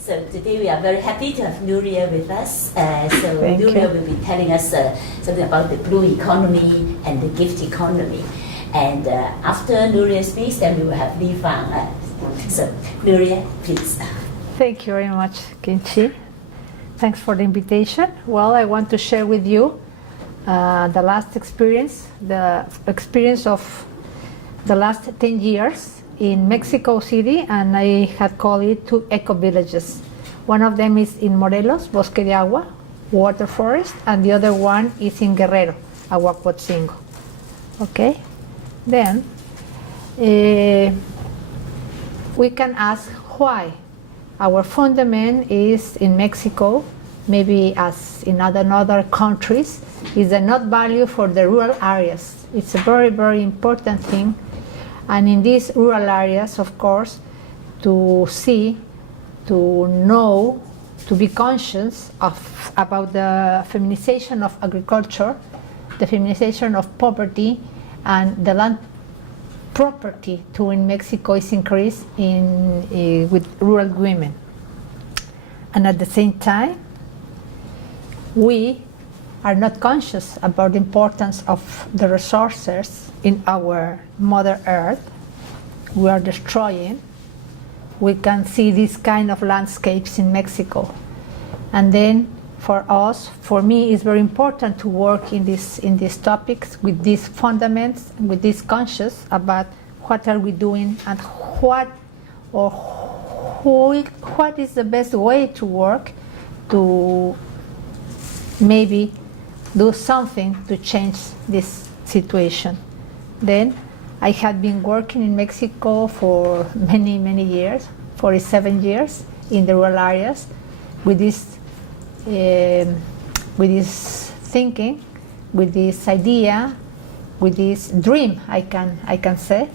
So today we are very happy to have Nuria with us. Thank Nuria you. will be telling us something about the blue economy and the gift economy. And after Nuria speaks, then we will have Lingnan. So Nuria, please. Thank you very much, Kinchi. Thanks for the invitation. Well, I want to share with you the last experience, the experience of the last 10 years in Mexico City, and I had called it 2 eco-villages. One of them is in Morelos, Bosque de Agua, water forest, and the other one is in Guerrero, Aguacotzingo. Okay? Then, we can ask why our fundament is in Mexico, maybe as in other countries, is a not value for the rural areas. It's a very, very important thing. And in these rural areas, of course, to see, to know, to be conscious about the feminization of agriculture, the feminization of poverty, and the land property too in Mexico is increased with rural women. And at the same time, we are not conscious about the importance of the resources in our Mother Earth. We are destroying. We can see these kind of landscapes in Mexico. And then for us, for me, it's very important to work in these topics with these fundamentals, with this conscious about what are we doing and what is the best way to work to maybe do something to change this situation. Then I had been working in Mexico for many, many years, 47 years in the rural areas with this thinking, with this idea, with this dream, I can say.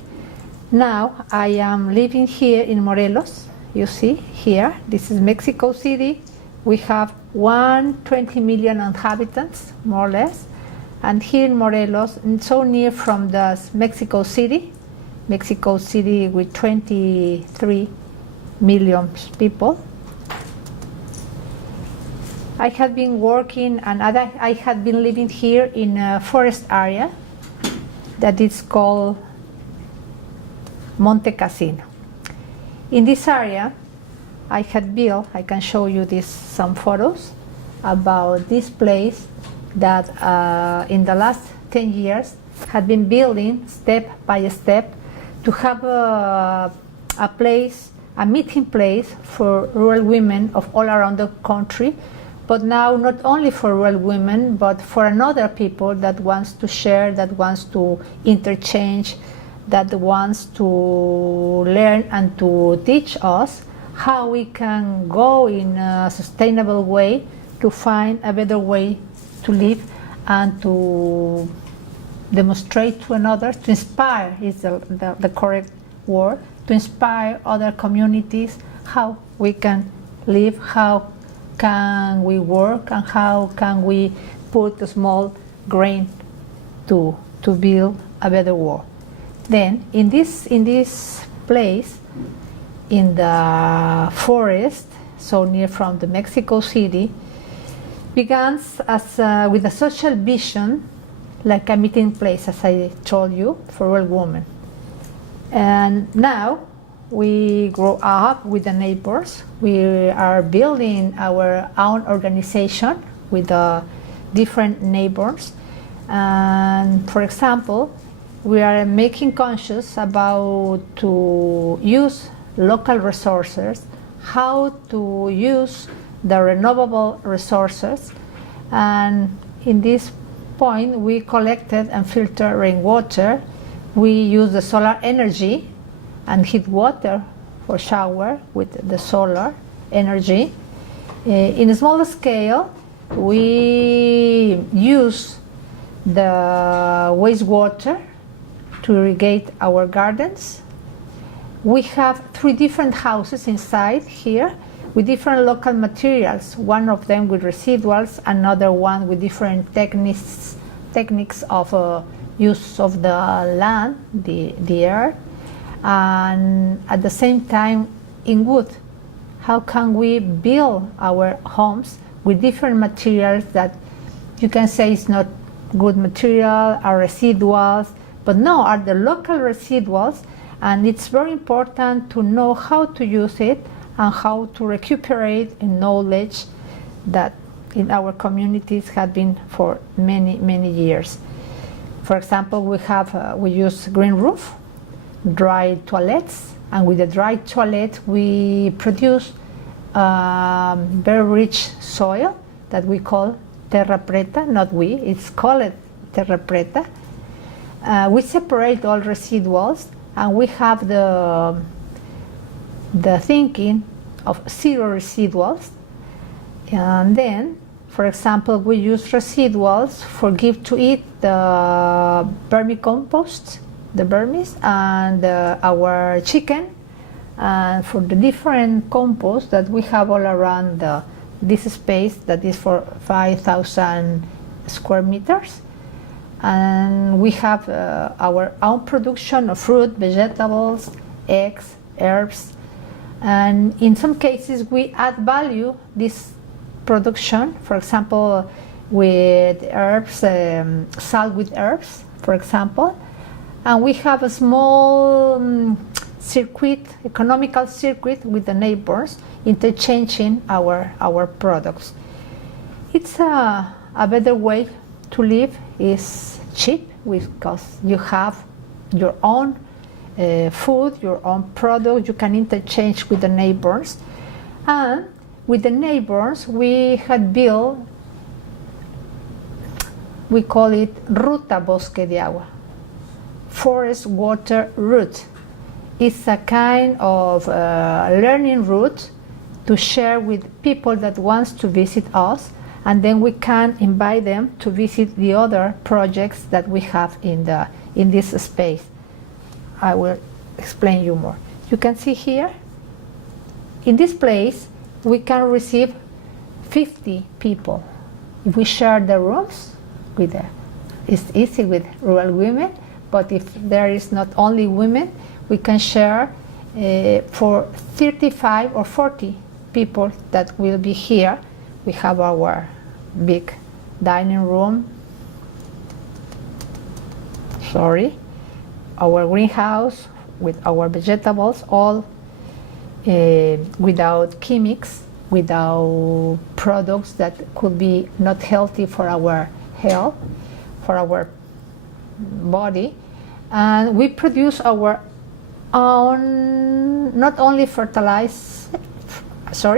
Now I am living here in Morelos. You see here, this is Mexico City. We have 120 million inhabitants, more or less. And here in Morelos, and so near from the Mexico City with 23 million people. I had been working and I had been living here in a forest area that is called Monte Cassino. In this area, I had built, I can show you some photos about this place that in the last 10 years had been building step by step to have a place, a meeting place for rural women of all around the country, but now not only for rural women, but for another people that wants to share, that wants to interchange, that wants to learn and to teach us how we can go in a sustainable way to find a better way to live and to demonstrate to another, to inspire is the correct word, to inspire other communities how we can live, how can we work, and how can we put a small grain to build a better world. Then in this place, in the forest, so near from the Mexico City, began as with a social vision, like a meeting place, as I told you, for rural women. And now we grow up with the neighbors. We are building our own organization with different neighbors. And for example, we are making conscious about to use local resources, how to use the renewable resources, and in this point we collected and filtered rainwater. We use the solar energy and heat water for shower with the solar energy. In a smaller scale, we use the wastewater to irrigate our gardens. We have 3 different houses inside here with different local materials, one of them with residuals, another one with different techniques of use of the land, the earth, and at the same time in wood how can we build our homes with different materials that you can say is not good material, are residuals, but no, are the local residuals, and it's very important to know how to use it and how to recuperate knowledge that in our communities have been for many, many years. For example, we use green roof, dry toilets, and with the dry toilet we produce very rich soil that we call terra preta, not we, it's called terra preta. We separate all residuals, and we have the thinking of zero residuals. And then, for example, we use residuals for give to eat the vermicompost, the vermis, and our chicken, and for the different compost that we have all around this space that is for 5,000 square meters. And we have our own production of fruit, vegetables, eggs, herbs, and in some cases we add value this production, for example with herbs, salt with herbs, for example, and we have a small economical circuit with the neighbors, interchanging our products. It's a better way to live, is cheap because you have your own food, your own product, you can interchange with the neighbors. And with the neighbors we had built, we call it Ruta Bosque de Agua, forest water route. It's a kind of learning route to share with people that wants to visit us, and then we can invite them to visit the other projects that we have in this space. I will explain you more. You can see here, in this place, we can receive 50 people. If we share the rooms, it's easy with rural women, but if there is not only women, we can share for 35 or 40 people that will be here. We have our big dining room, our greenhouse with our vegetables, all without chemics, without products that could be not healthy for our health, for our body. And we produce our own, not only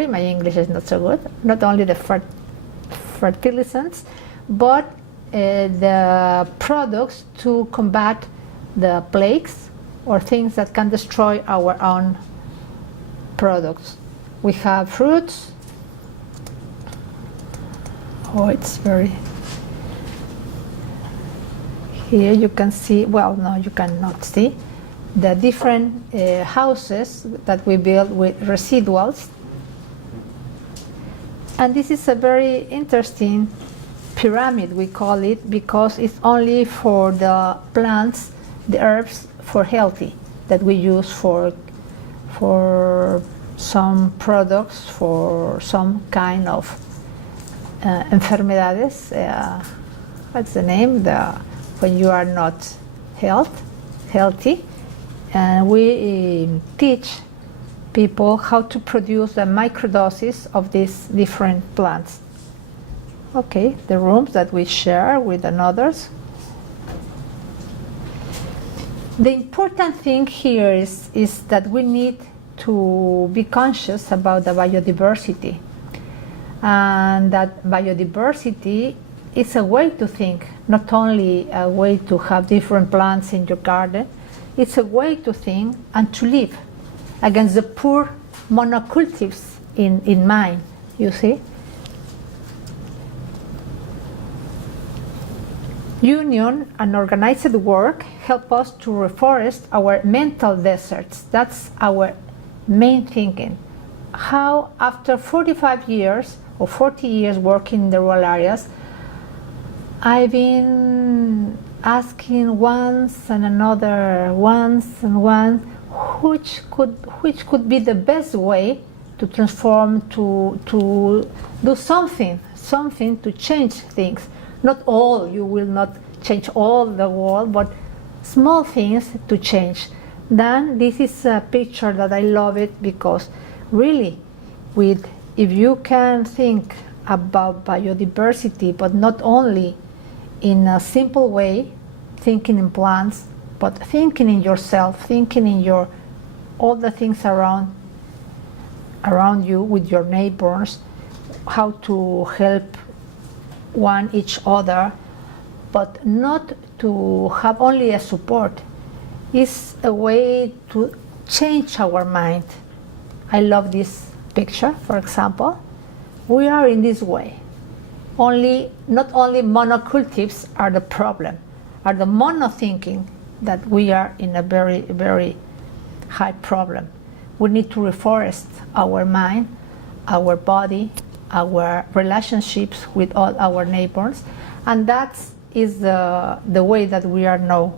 my English is not so good, not only the fertilizants, but the products to combat the plagues or things that can destroy our own products. We have fruits. It's very... Here you can see, well, no, you cannot see, the different houses that we build with residuals. And this is a very interesting pyramid, we call it, because it's only for the plants, the herbs for healthy, that we use for some products, for some kind of enfermedades. What's the name? When you are not healthy. And we teach people how to produce the microdoses of these different plants. Okay, the rooms that we share with others. The important thing here is that we need to be conscious about the biodiversity, and that biodiversity is a way to think, not only a way to have different plants in your garden. It's a way to think and to live against the poor monocultives in mind, you see. Union and organized work help us to reforest our mental deserts. That's our main thinking. How after 45 years or 40 years working in the rural areas, I've been asking once and which could be the best way to transform, to do something to change things. Not all, you will not change all the world, but small things to change. Then this is a picture that I love it because really, if you can think about biodiversity, but not only in a simple way, thinking in plants, but thinking in yourself, thinking in all the things around you with your neighbors, how to help each other, but not to have only a support. It's a way to change our mind. I love this picture, for example. We are in this way. Not only monocultives are the problem, are the mono-thinking that we are in a very, very high problem. We need to reforest our mind, our body, our relationships with all our neighbors, and that is the way that we are now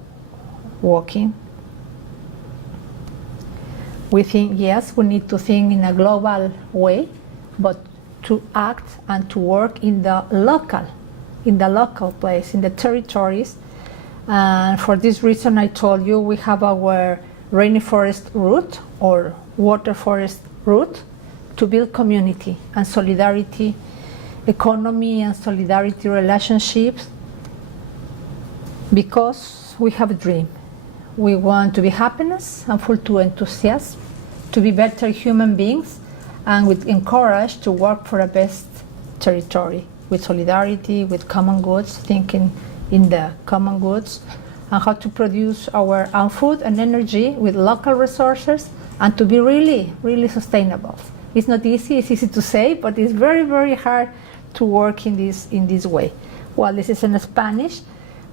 walking. We think, yes, we need to think in a global way, but to act and to work in the local place, in the territories. And for this reason, I told you we have our rainforest route or water forest route to build community and solidarity, economy and solidarity relationships, because we have a dream. We want to be happiness and full to enthusiasm, to be better human beings, and we encourage to work for a best territory with solidarity, with common goods, thinking in the common goods, and how to produce our own food and energy with local resources, and to be really, really sustainable. It's not easy, it's easy to say, but it's very, very hard to work in this way. Well, this is in Spanish,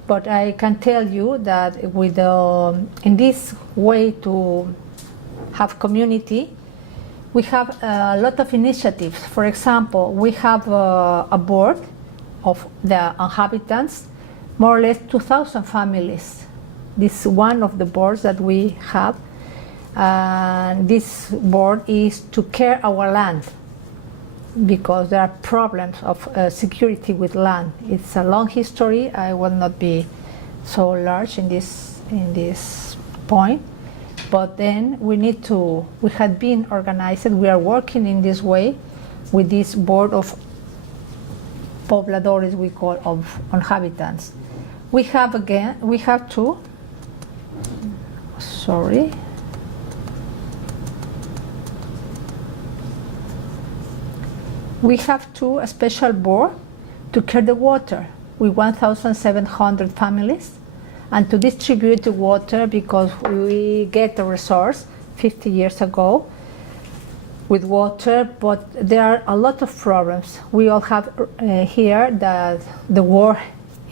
but I can tell you that in this way to have community, we have a lot of initiatives. For example, we have a board of the inhabitants, more or less 2,000 families. This is one of the boards that we have. This board is to care our land, because there are problems of security with land. It's a long history. I will not be so large in this point. But then we had been organized, we are working in this way with this board of pobladores, we call, of inhabitants. We have a special board to care the water with 1,700 families, and to distribute the water, because we get the resource 50 years ago with water, but there are a lot of problems. We all have here that the war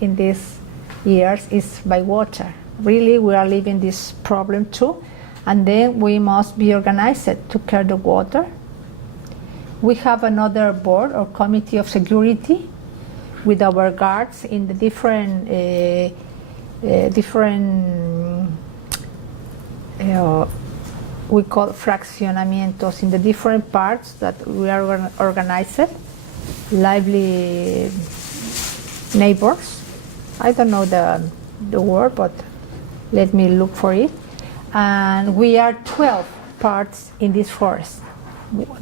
in these years is by water. Really, we are living this problem too, and then we must be organized to care the water. We have another board or committee of security with our guards in the different we call fraccionamientos, in the different parts that we are organized, lively neighbors. I don't know the word, but let me look for it. And we are 12 parts in this forest,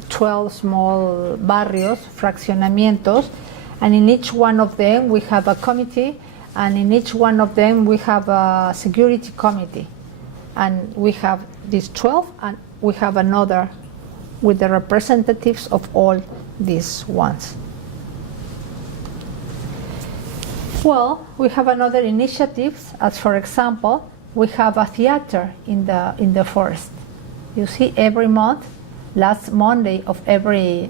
12 small barrios, fraccionamientos, and in each one of them we have a committee, and in each one of them we have a security committee. And we have these 12, and we have another with the representatives of all these ones. Well, we have another initiatives, as for example, we have a theater in the forest. You see, every month, last Sunday of every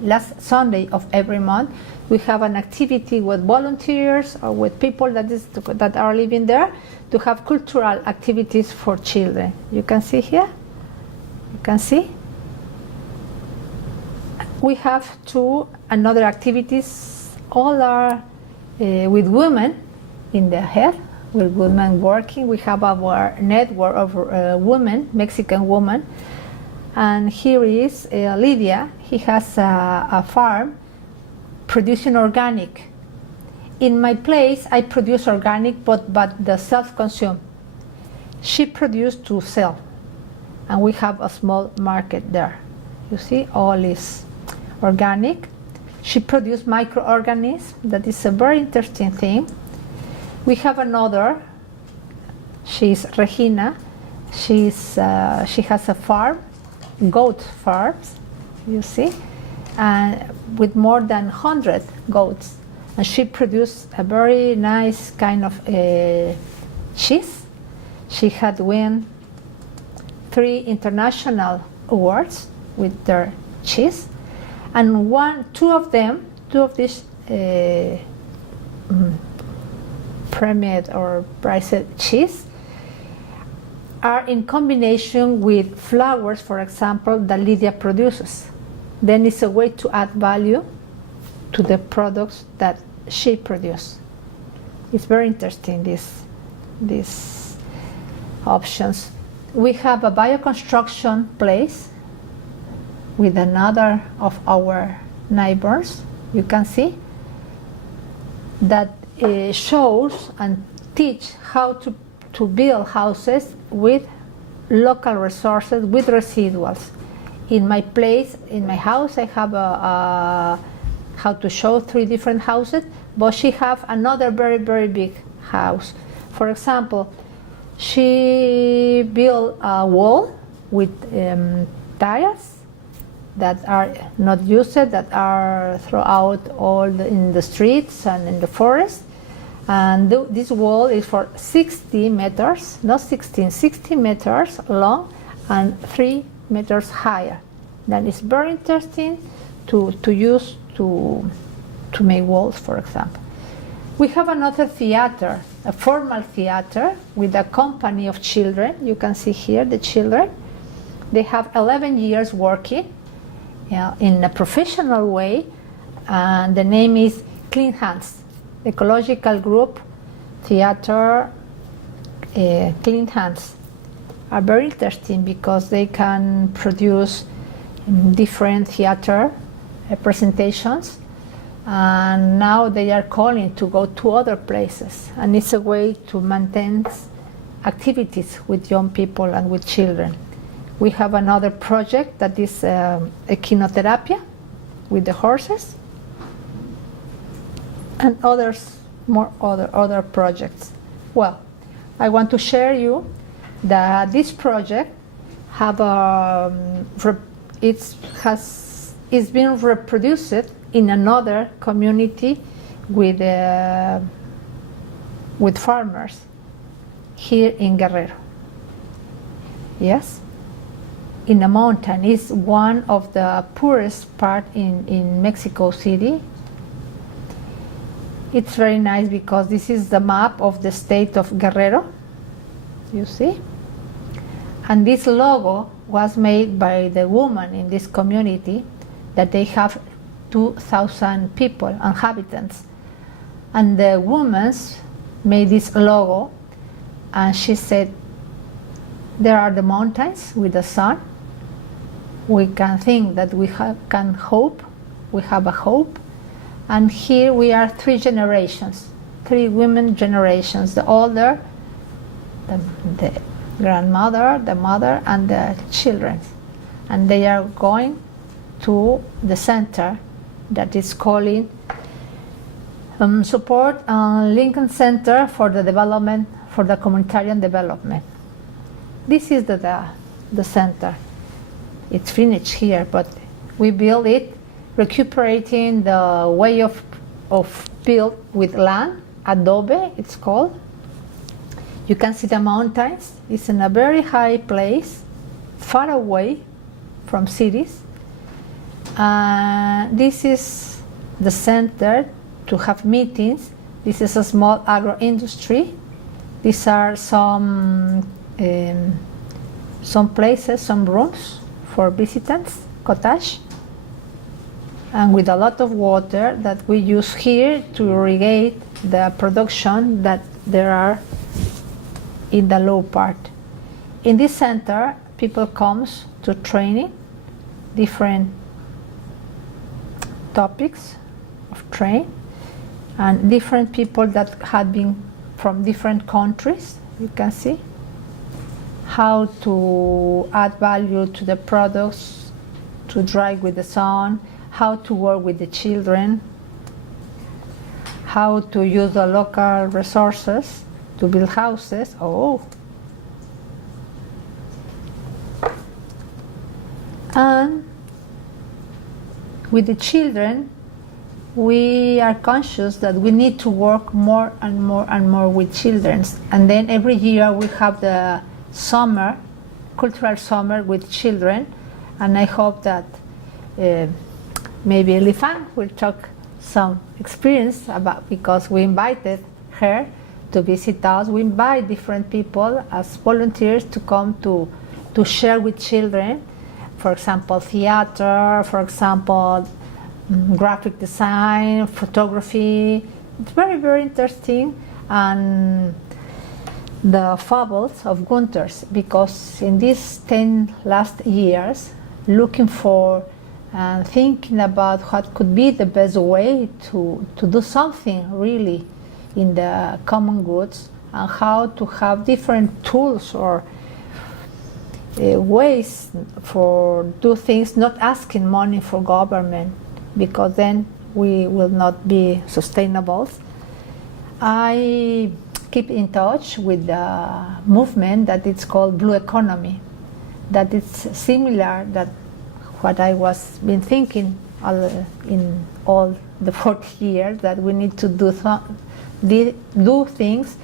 month, we have an activity with volunteers or with people that are living there to have cultural activities for children. You can see here. You can see. We have another activities. All are with women in the head, with women working. We have our network of women, Mexican women, And here is Lydia. He has a farm producing organic. In my place, I produce organic, but the self-consume. She produced to sell, and we have a small market there. You see, all is organic. She produced microorganisms. That is a very interesting thing. We have another. She's Regina. She has a farm, goat farms, you see, and with more than 100 goats. And she produced a very nice kind of cheese. She had won 3 international awards with their cheese, and two of these premiered or prized cheese are in combination with flowers, for example, that Lydia produces. Then it's a way to add value to the products that she produces. It's very interesting, these options. We have a bioconstruction place with another of our neighbors. You can see that shows and teach how to build houses with local resources, with residuals. In my place, in my house, I have how to show 3 different houses, but she have another very, very big house. For example, she built a wall with tires that are not used, that are throughout in the streets and in the forest. And this wall is for 60 meters, not 16, 60 meters long and 3 meters higher. That is very interesting to use to make walls, for example. We have another theater, a formal theater with a company of children. You can see here the children. They have 11 years working in a professional way, and the name is Clean Hands. Ecological group, theater, Clean Hands are very interesting because they can produce different theater presentations, and now they are calling to go to other places, and it's a way to maintain activities with young people and with children. We have another project that is echinotherapy with the horses, and other projects. Well, I want to share you that this project is being reproduced in another community with farmers here in Guerrero. Yes, in a mountain. Is one of the poorest part in Mexico City. It's very nice because this is the map of the state of Guerrero, you see? And this logo was made by the woman in this community, that they have 2,000 people, inhabitants. And the woman made this logo, and she said, there are the mountains with the sun. We can think that we have a hope. And here we are 3 generations, 3 women generations, the older, the grandmother, the mother, and the children. And they are going to the center that is calling Support Lincoln Center for the Development, for the Communitarian Development. This is the center. It's finished here, but we built it recuperating the way of build with land, adobe it's called. You can see the mountains. It's in a very high place, far away from cities. This is the center to have meetings. This is a small agro-industry. These are some places, some rooms for visitants, cottage, and with a lot of water that we use here to irrigate the production that there are in the low part. In this center, people comes to training, different topics of train, and different people that had been from different countries. You can see how to add value to the products, to dry with the sun, how to work with the children, how to use the local resources to build houses. And with the children, we are conscious that we need to work more and more and more with children. And then every year we have the summer, cultural summer with children. And I hope that maybe Lifan will talk some experience about, because we invited her to visit us. We invite different people as volunteers to come to share with children. For example, theater, for example, graphic design, photography. It's very, very interesting. And the fables of Gunter's, because in these 10 last years, looking for and thinking about what could be the best way to do something really in the common goods, and how to have different tools or ways for do things, not asking money for government, because then we will not be sustainable. I keep in touch with the movement that it's called Blue Economy, that it's similar that what I was been thinking in all the 40 years, that we need to do things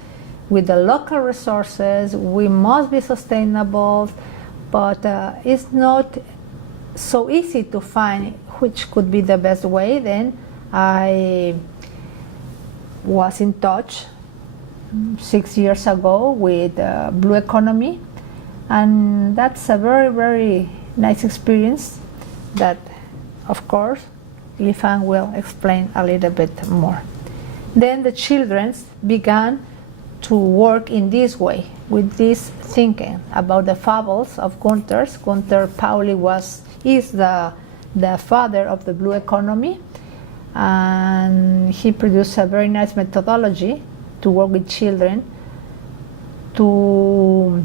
with the local resources. We must be sustainable, but it's not so easy to find which could be the best way. Then I was in touch 6 years ago with Blue Economy, and that's a very, very nice experience that, of course, Lifan will explain a little bit more. Then the children began to work in this way, with this thinking about the fables of Gunter's. Gunter Pauli is the father of the Blue Economy, and he produced a very nice methodology to work with children, to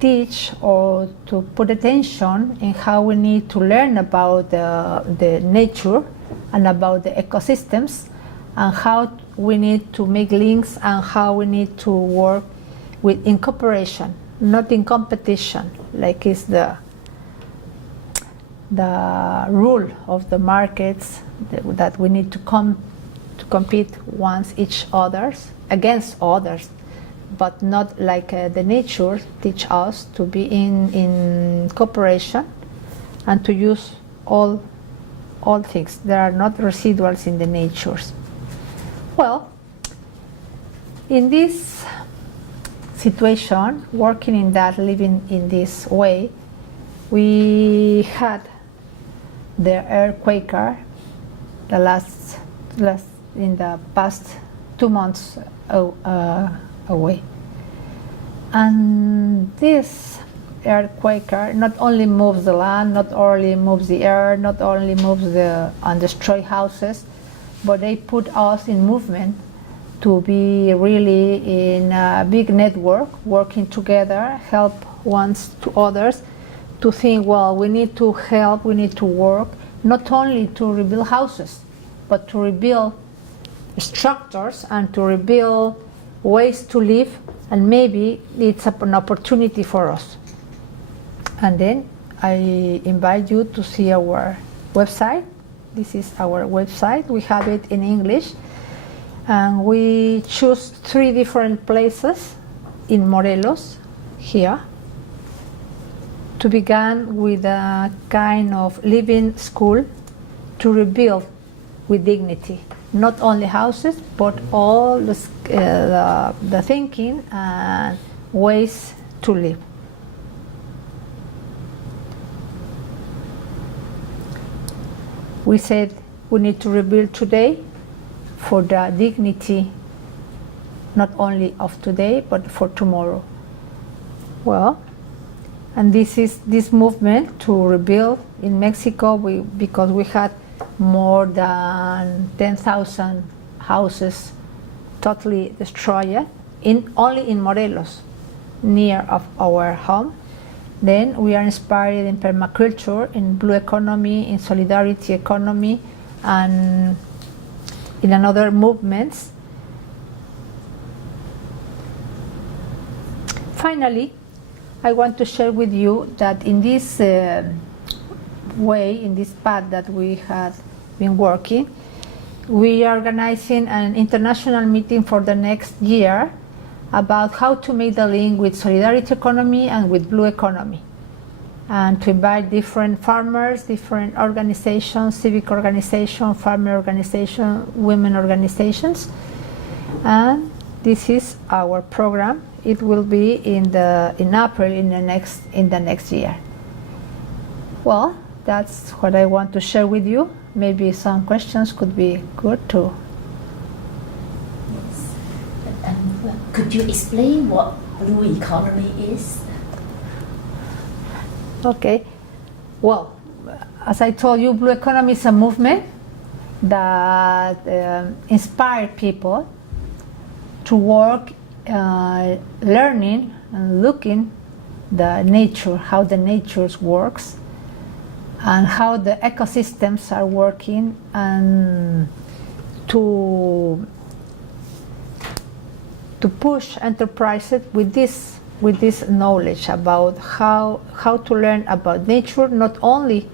teach or to put attention in how we need to learn about the nature and about the ecosystems, and how we need to make links, and how we need to work in cooperation, not in competition, like is the rule of the markets, that we need to compete each others against others, but not like the nature teach us to be in cooperation and to use all things. There are not residuals in the natures. Well, in this situation, working in that, living in this way, we had the earthquake in the past 2 months away. And this earthquake not only moves the land, not only moves the air, not only moves and destroy houses, but they put us in movement to be really in a big network, working together, help ones to others, to think, well, we need to help, we need to work, not only to rebuild houses, but to rebuild structures and to rebuild ways to live, and maybe it's an opportunity for us. And then I invite you to see our website. This is our website. We have it in English, and we choose 3 different places in Morelos here to begin with a kind of living school to rebuild with dignity, not only houses, but all the thinking and ways to live. We said we need to rebuild today for the dignity not only of today, but for tomorrow. Well, And this is this movement to rebuild in Mexico, because we had more than 10,000 houses totally destroyed only in Morelos, near of our home. Then we are inspired in permaculture, in blue economy, in solidarity economy, and in another movements. Finally, I want to share with you that in this way, in this path that we have been working, we are organizing an international meeting for the next year about how to make the link with solidarity economy and with blue economy, and to invite different farmers, different organizations, civic organizations, farmer organizations, women organizations. And this is our program. It will be in April in the next year. Well, that's what I want to share with you. Maybe some questions could be good too. Yes. Could you explain what blue economy is? Okay. Well, as I told you, blue economy is a movement that inspires people to work learning and looking the nature, how the nature works, and how the ecosystems are working, and to push enterprises with this knowledge about how to learn about nature, not only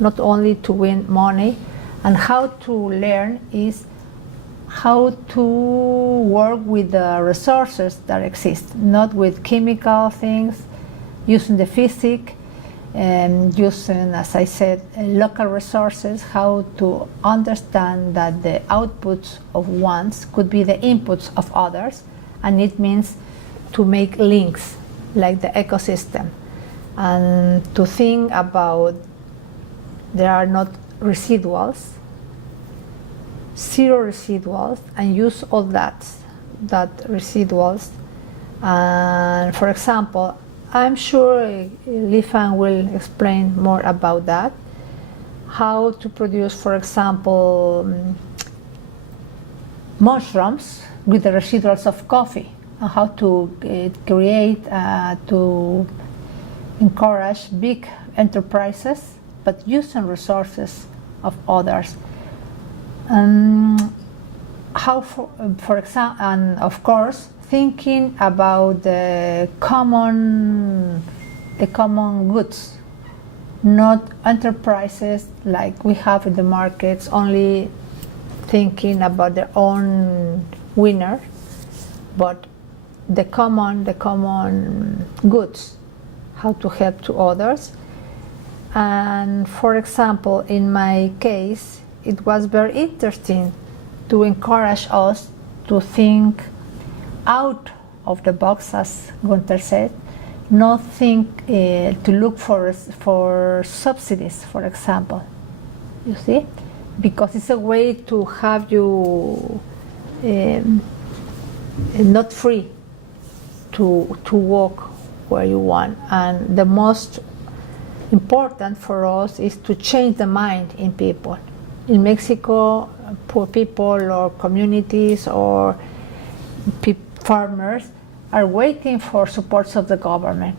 to win money, and how to learn is how to work with the resources that exist, not with chemical things, using the physics, using, as I said, local resources, how to understand that the outputs of ones could be the inputs of others, and it means to make links like the ecosystem, and to think about there are not residuals, zero residuals, and use all that residuals. And for example, I'm sure Lifan will explain more about that, how to produce, for example, mushrooms with the residuals of coffee, and how to create, to encourage big enterprises, but using resources of others. How, for example, and of course, thinking about the common goods, not enterprises like we have in the markets only thinking about their own winner, but the common goods, how to help to others. And for example, in my case, it was very interesting to encourage us to think out of the box, as Gunther said, not think to look for subsidies, for example, you see, because it's a way to have you not free to walk where you want. And the most important for us is to change the mind in people. In Mexico, poor people or communities or farmers are waiting for supports of the government,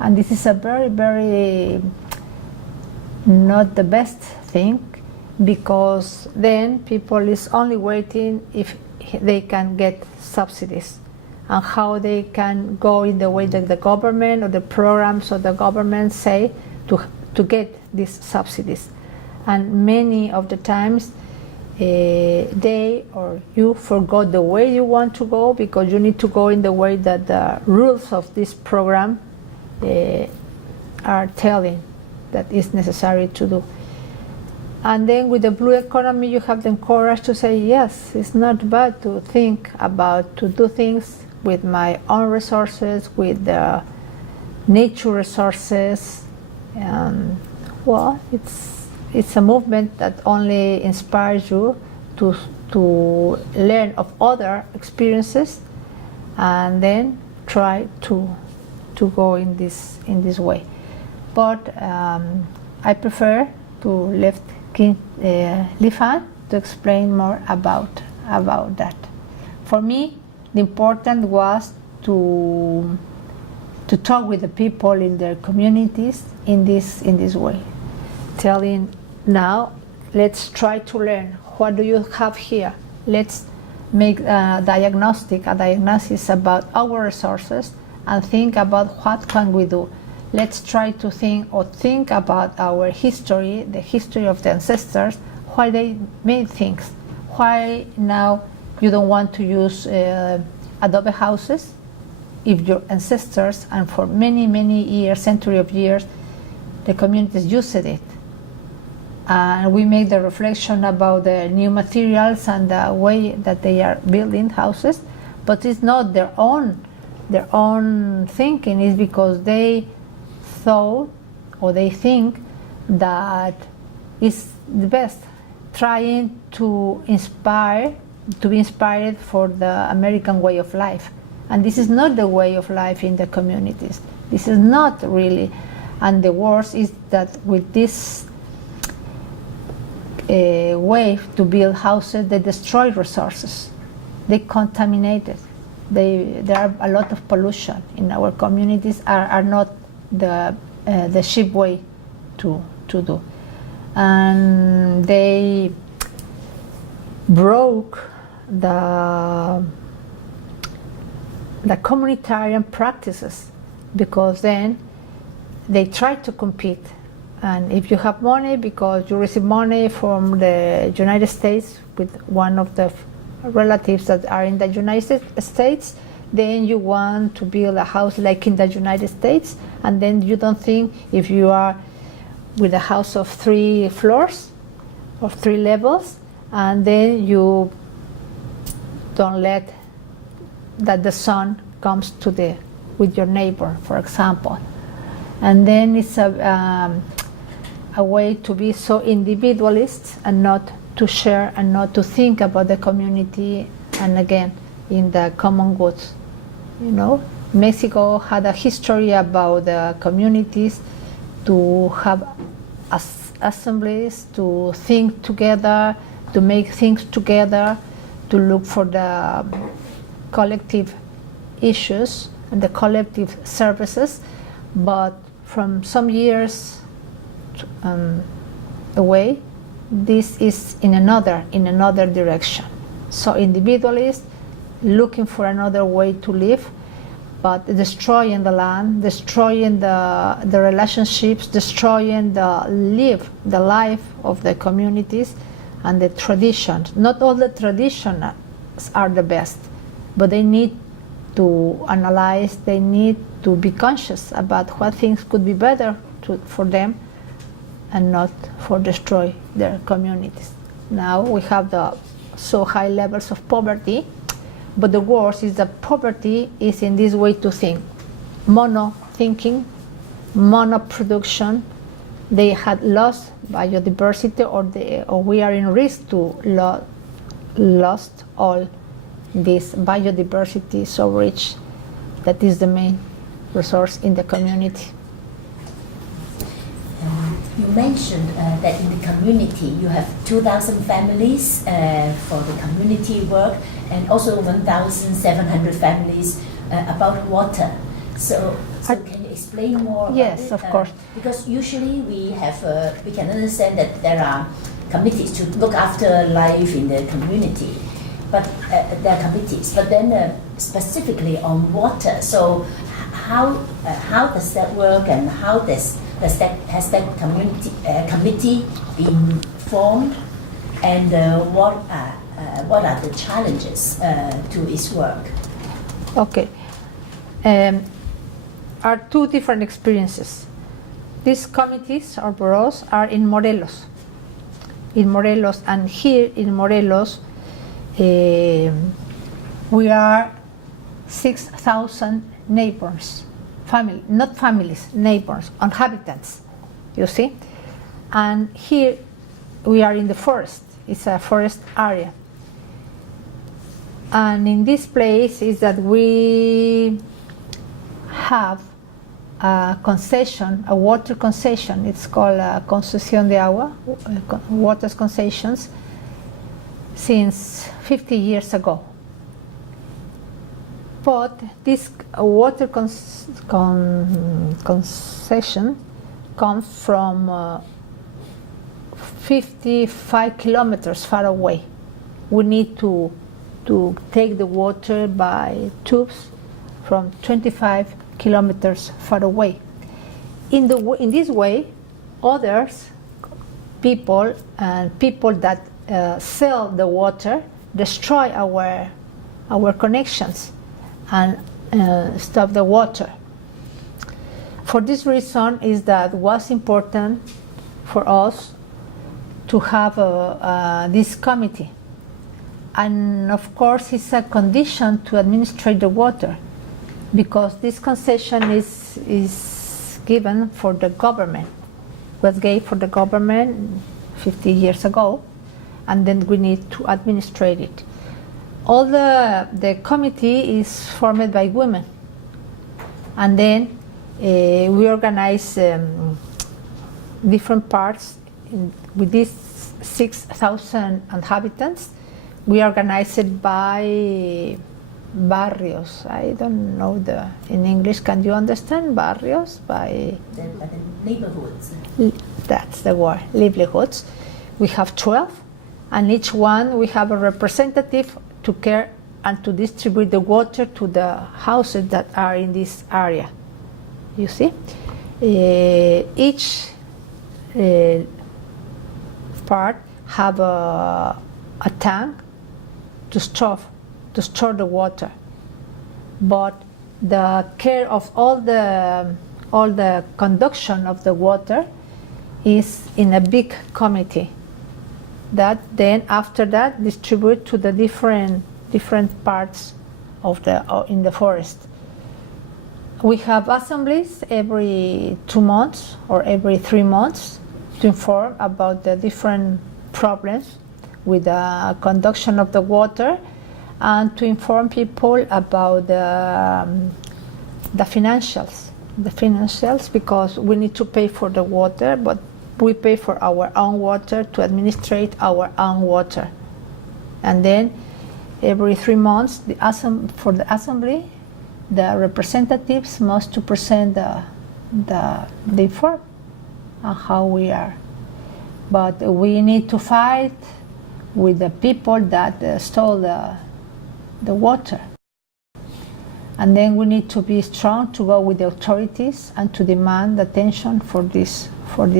and this is a very, very not the best thing, because then people is only waiting if they can get subsidies, and how they can go in the way that the government or the programs of the government say to get these subsidies. And many of the times they or you forgot the way you want to go, because you need to go in the way that the rules of this program are telling that is necessary to do. And then with the blue economy, you have the courage to say, yes, it's not bad to think about to do things with my own resources, with the nature resources. Well, it's a movement that only inspires you to learn of other experiences, and then try to to go in this way. But I prefer to leave Lifan to explain more about that. For me, the important was to talk with the people in their communities in this way, telling now, let's try to learn. What do you have here? Let's make a diagnosis about our resources and think about what can we do. Let's try to think about our history, the history of the ancestors, why they made things. Why now you don't want to use adobe houses if your ancestors, and for many, many years, century of years, the communities used it. And we make the reflection about the new materials and the way that they are building houses, but it's not their own thinking. It's because they thought or they think that it's the best, trying to be inspired for the American way of life. And this is not the way of life in the communities. This is not really. And the worst is that with this way to build houses, they destroy resources. They contaminate it. There are a lot of pollution in our communities. Are not the cheap way to do. And they broke the communitarian practices, because then they try to compete. And if you have money, because you receive money from the United States with one of the relatives that are in the United States, then you want to build a house like in the United States, and then you don't think if you are with a house of 3 floors or 3 levels, and then you don't let that the sun comes with your neighbor, for example. And then it's a way to be so individualist and not to share and not to think about the community, and again in the common goods. You know, Mexico had a history about the communities to have assemblies, to think together, to make things together, to look for the collective issues and the collective services. But from some years away, this is in another direction. So individualists looking for another way to live, but destroying the land, destroying the relationships, destroying the life of the communities and the traditions. Not all the traditions are the best, but they need to analyze, they need to be conscious about what things could be better for them and not for destroy their communities. Now we have the so high levels of poverty, but the worst is that poverty is in this way to think. Mono thinking, mono production. They had lost biodiversity, or we are in risk to lost all this biodiversity so rich that is the main resource in the community. You mentioned that in the community you have 2,000 families for the community work, and also 1,700 families about water. So can you explain more about yes, it? Of course. Because usually we can understand that there are committees to look after life in the community, but there are committees. But then specifically on water, so how does that work, and how has that committee been formed, and what are the challenges to its work? Okay. Are 2 different experiences. These committees or bureaus are in Morelos. And here in Morelos, we are 6,000 neighbors, not families, neighbors, inhabitants, you see? And here we are in the forest. It's a forest area. And in this place is that we have a concession, a water concession. It's called concesión de agua, water concessions, since 50 years ago. But this water concession comes from 55 kilometers far away. We need to take the water by tubes from 25 kilometers far away. In this way, others, people that sell the water destroy our connections and stop the water. For this reason is that was important for us to have this committee. And of course, it's a condition to administrate the water, because this concession is given for the government, was given for the government 50 years ago, and then we need to administrate it. All the committee is formed by women, and then we organize different parts with these 6,000 inhabitants. We organize it by barrios. I don't know in English. Can you understand barrios? By the neighborhoods. That's the word, livelihoods. We have 12, and each one we have a representative to care and to distribute the water to the houses that are in this area. You see, each part have a tank to store the water, but the care of all the conduction of the water is in a big committee that then after that distribute to the different parts of in the forest. We have assemblies every 2 months or every 3 months to inform about the different problems with the conduction of the water, and to inform people about the financials, because we need to pay for the water, but we pay for our own water to administrate our own water. And then every 3 months, for the assembly, the representatives must to present the inform on how we are. But we need to fight with the people that stole the water. And then we need to be strong to go with the authorities and to demand attention for this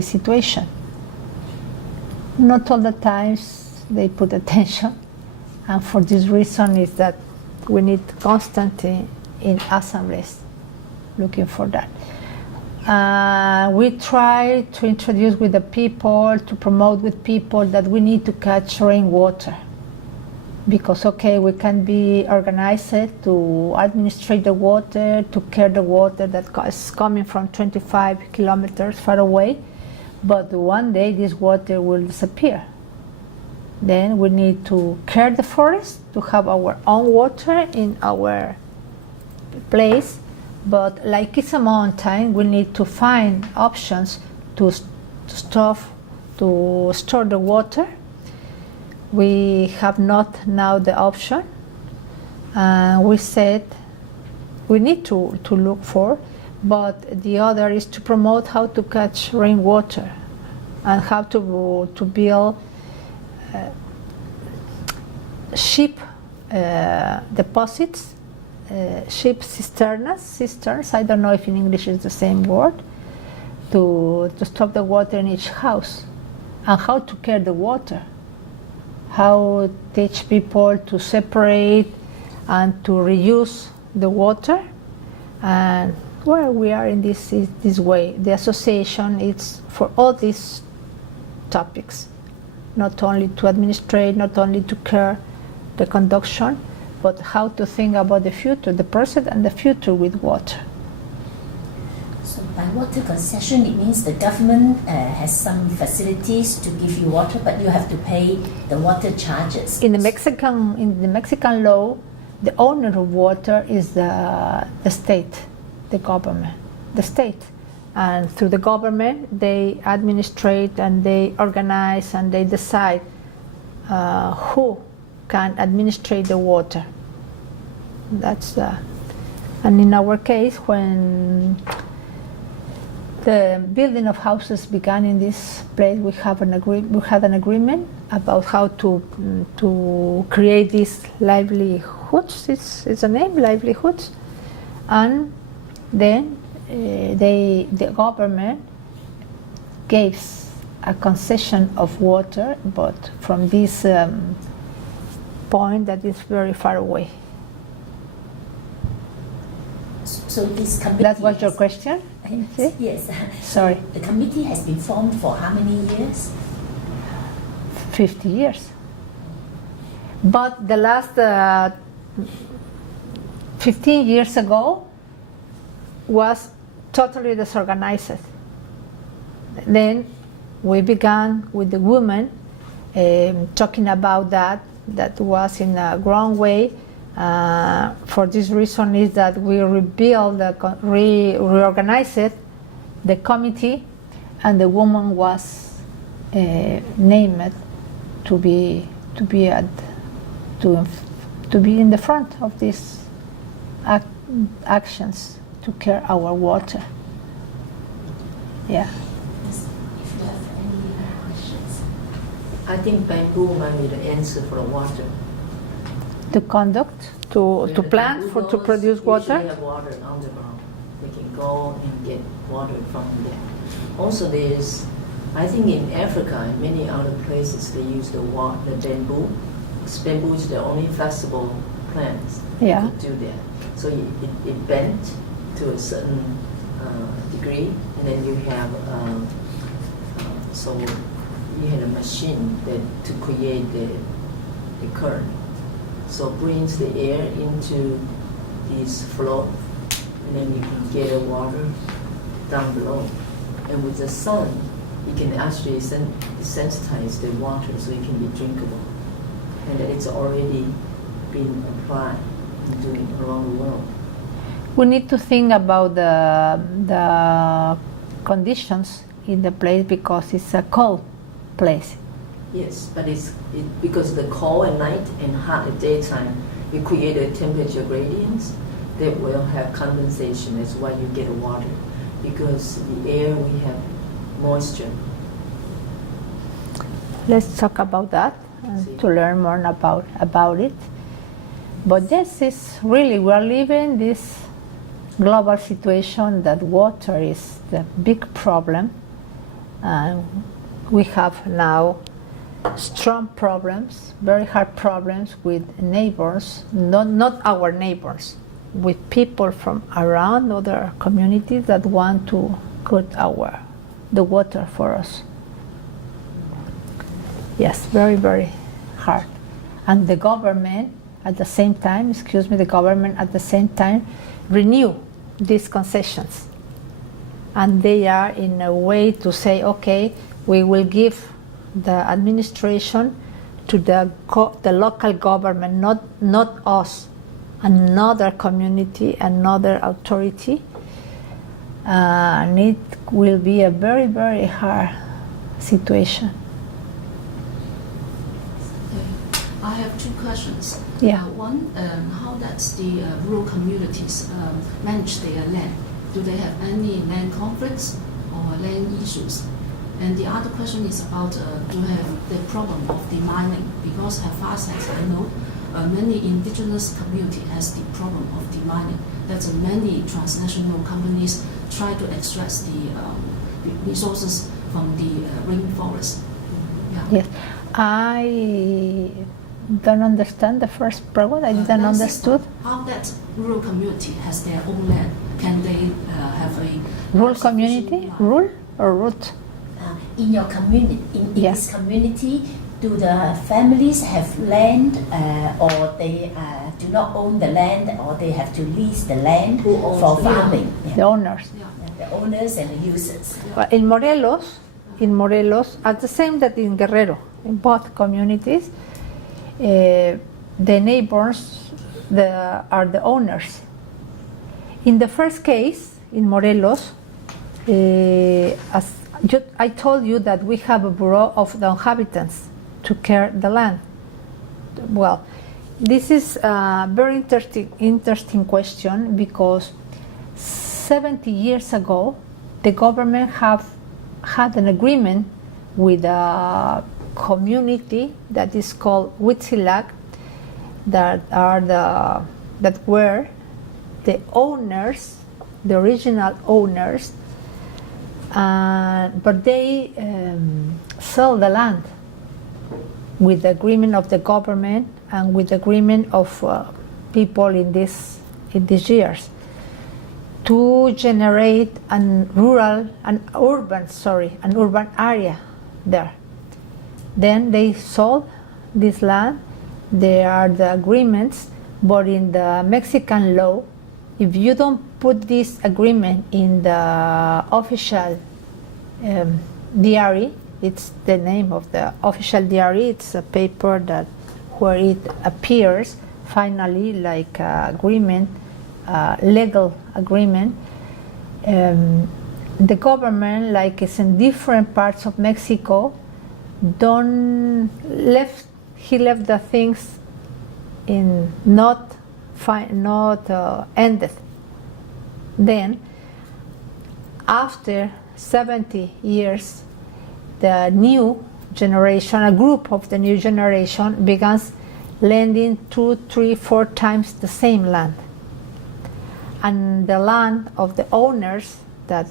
situation. Not all the times they put attention, and for this reason is that we need constantly in assemblies looking for that. We try to introduce with the people, to promote with people that we need to catch rainwater, because we can be organized to administrate the water, to care the water that is coming from 25 kilometers far away, but one day this water will disappear. Then we need to care the forest, to have our own water in our place, but like it's a mountain, we need to find options to store the water. We have not now the option. We said we need to look for, but the other is to promote how to catch rainwater and how to build ship deposits, ship cisterns. I don't know if in English is the same word, to stop the water in each house, and how to care the water. How teach people to separate and to reuse the water, and we are in this way. The association is for all these topics, not only to administrate, not only to care the conduction, but how to think about the future, the present and the future with water. So by water concession, it means the government has some facilities to give you water, but you have to pay the water charges. In the Mexican law, the owner of water is the state, the government. the state. And through the government, they administrate and they organize and they decide who can administrate the water. That's and in our case, when the building of houses began in this place, we had an agreement about how to create these livelihoods. It's a name, livelihoods, and then the government gave a concession of water, but from this point that is very far away. So this committee. That was your question? Yes. Sorry. The committee has been formed for how many years? 50 years. But the last 15 years ago was totally disorganized. Then we began with the women talking about that. That was in a wrong way. For this reason is that we reorganized the committee, and the woman was named to be in the front of these actions to care our water. Yeah. If you have any questions. I think bamboo might be the answer for the water. To conduct, to plant, to produce water. Usually have water underground. We can go and get water from there. Also, I think in Africa and many other places, they use the bamboo. Because bamboo is the only flexible plants Yeah. to do that. So it bent to a certain degree, and then you have you had a machine to create the current. So it brings the air into this flow, and then you can get the water down below. And with the sun, you can actually sensitize the water so it can be drinkable. And that it's already been applied around the world. We need to think about the conditions in the place because it's a cold place. Yes, but it's because the cold at night and hot at daytime, you create a temperature gradients that will have condensation. That's why you get water, because the air we have moisture. Let's talk about that to learn more about it. But this is really, we're living this global situation that water is the big problem. We have now strong problems, very hard problems with neighbors, not our neighbors, with people from around other communities that want to cut the water for us. Yes, very, very hard. And the government at the same time, renew these concessions. And they are in a way to say, okay, we will give the administration to the local government, not us, another community, another authority. And it will be a very, very hard situation. I have two questions. Yeah. One, how does the rural communities manage their land? Do they have any land conflicts or land issues? And the other question is about do you have the problem of demining? Because as far as I know, many indigenous community has the problem of demining. That many transnational companies try to extract the resources from the rainforest. Yeah. Yes, I don't understand the first problem. I didn't understood. How that rural community has their own land? Can they have a Rural community, rural or root? In your community, in this community, do the families have land, or they do not own the land, or they have to lease the land for farming? Yeah. The owners. Yeah. The owners and the users. Well, in Morelos, at the same that in Guerrero, in both communities, the neighbors are the owners. In the first case, in Morelos, I told you that we have a bureau of the inhabitants to care the land. Well, this is a very interesting question, because 70 years ago, the government had an agreement with a community that is called Huitzilac, that were the owners, the original owners, but they sell the land with the agreement of the government and with the agreement of people in these years, to generate an urban area there. Then they sold this land. There are the agreements, but in the Mexican law, if you don't put this agreement in the official diary, it's the name of the official diary, it's a paper that where it appears finally like agreement, legal agreement. The government, like it's in different parts of Mexico, he left the things in not ended. Then, after 70 years, the new generation, a group of the new generation, begins lending 2, 3, 4 times the same land. And the land of the owners that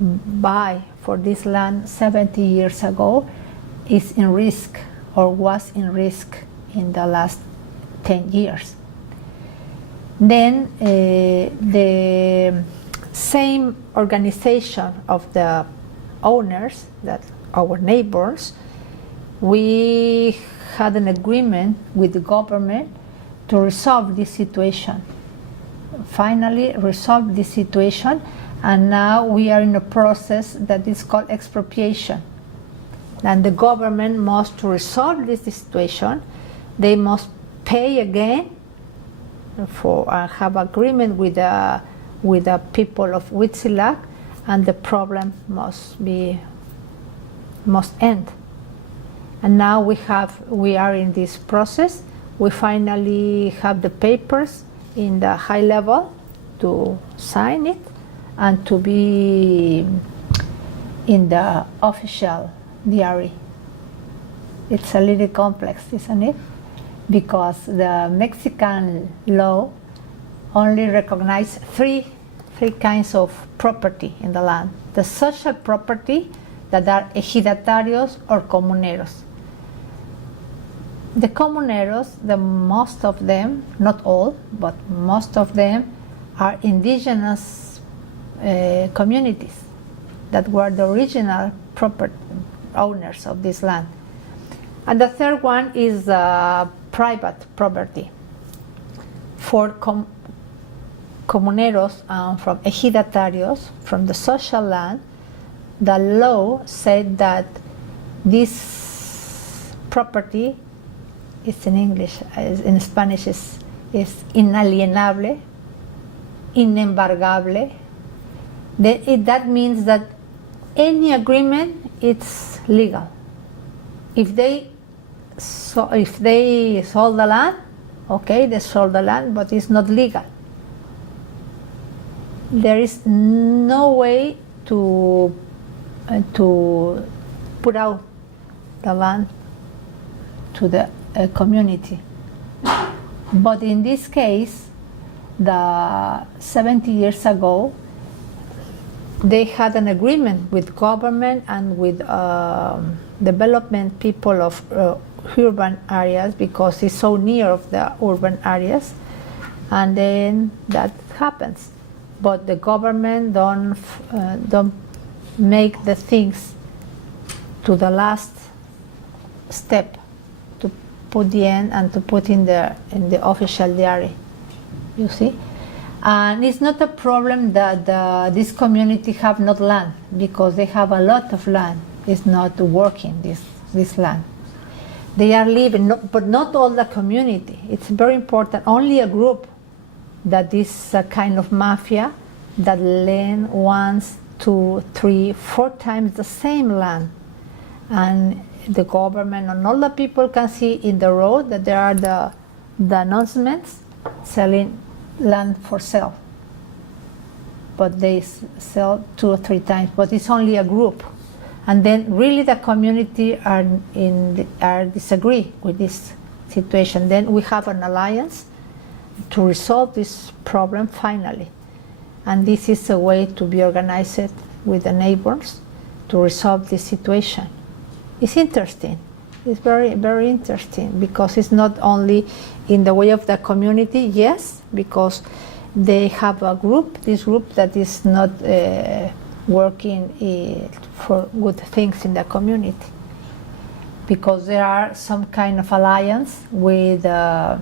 buy for this land 70 years ago is in risk, or was in risk in the last 10 years. Then the same organization of the owners, that our neighbors, we had an agreement with the government to resolve this situation. Finally resolved this situation, and now we are in a process that is called expropriation. And the government must resolve this situation. They must pay again for have agreement with the people of Huitzilac, and the problem must end. And now we are in this process. We finally have the papers in the high level to sign it and to be in the official diary. It's a little complex, isn't it? Because the Mexican law only recognizes three kinds of property in the land. The social property, that are ejidatarios or comuneros. The comuneros, the most of them, not all, but most of them are indigenous communities that were the original property owners of this land. And the third one is private property. For comuneros and from ejidatarios, from the social land, the law said that this property, it's in English, in Spanish is inalienable, inembargable. That means that any agreement, it's legal. If they sold the land, okay, they sold the land, but it's not legal. There is no way to put out the land to the community. But in this case, 70 years ago, they had an agreement with government and with development people of urban areas, because it's so near of the urban areas, and then that happens. But the government don't make the things to the last step to put the end and to put in the official diary. You see, and it's not a problem that this community have not land, because they have a lot of land. It's not working this land. They are living, but not all the community. It's very important. Only a group that is a kind of mafia that lend 1, 2, 3, 4 times the same land. And the government and all the people can see in the road that there are the announcements selling land for sale. But they sell 2 or 3 times, but it's only a group. And then really the community are disagree with this situation. Then we have an alliance to resolve this problem finally. And this is a way to be organized with the neighbors to resolve this situation. It's interesting. It's very, very interesting because it's not only in the way of the community, yes, because they have a group, this group that is not working for good things in the community. Because there are some kind of alliance with the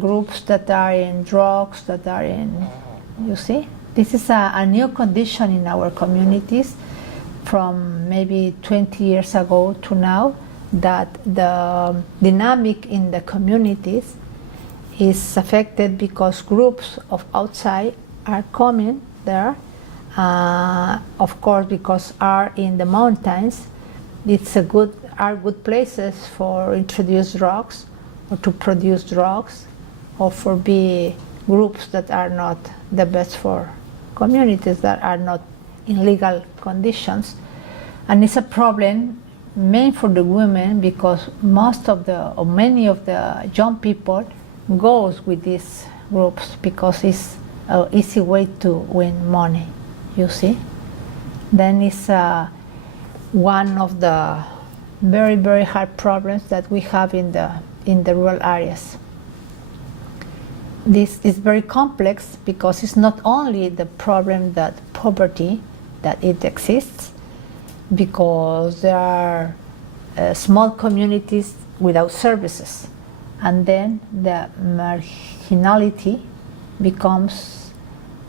groups that are in drugs, that are in, you see? This is a new condition in our communities from maybe 20 years ago to now, that the dynamic in the communities is affected because groups of outside are coming there. Of course, because are in the mountains, are good places for introduce drugs or to produce drugs or for be groups that are not the best for communities that are not in legal conditions. And it's a problem main for the women because many of the young people goes with these groups because it's an easy way to win money, you see. Then it's one of the very, very hard problems that we have in the rural areas. This is very complex because it's not only the problem that poverty, that it exists, because there are small communities without services, and then the marginality becomes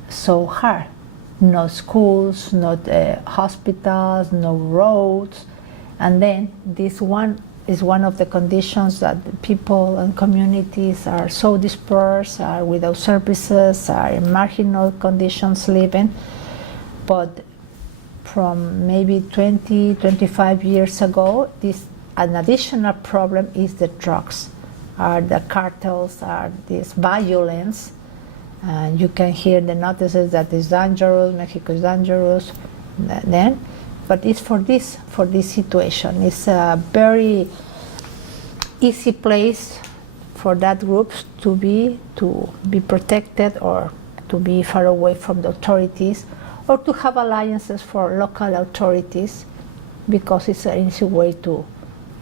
so hard. No schools, not hospitals, no roads, and then this one is one of the conditions that the people and communities are so dispersed, are without services, are in marginal conditions living. But from maybe 20, 25 years ago, an additional problem is the drugs, are the cartels, are this violence. And you can hear the notices that it's dangerous, Mexico is dangerous, then. But it's for this situation. It's a very easy place for that group to be protected or to be far away from the authorities, or to have alliances for local authorities, because it's an easy way to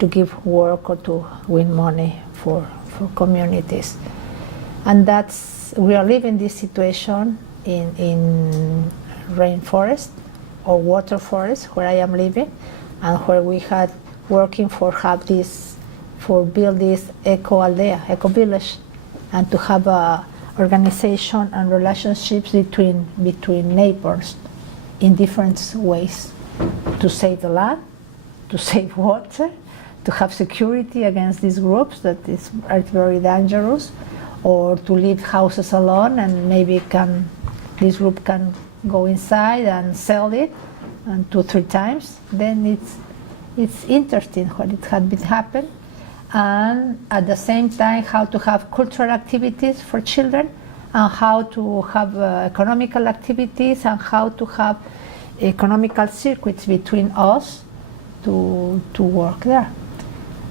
give work or to win money for communities. And we are living this situation in rainforest or water forest where I am living, and where we had working build this eco village, and to have a organization and relationships between neighbors in different ways, to save the land, to save water, to have security against these groups that are very dangerous, or to leave houses alone and maybe this group can go inside and sell it, and 2 or 3 times. Then it's interesting what it had been happened, and at the same time how to have cultural activities for children, and how to have economical activities, and how to have economical circuits between us to work there.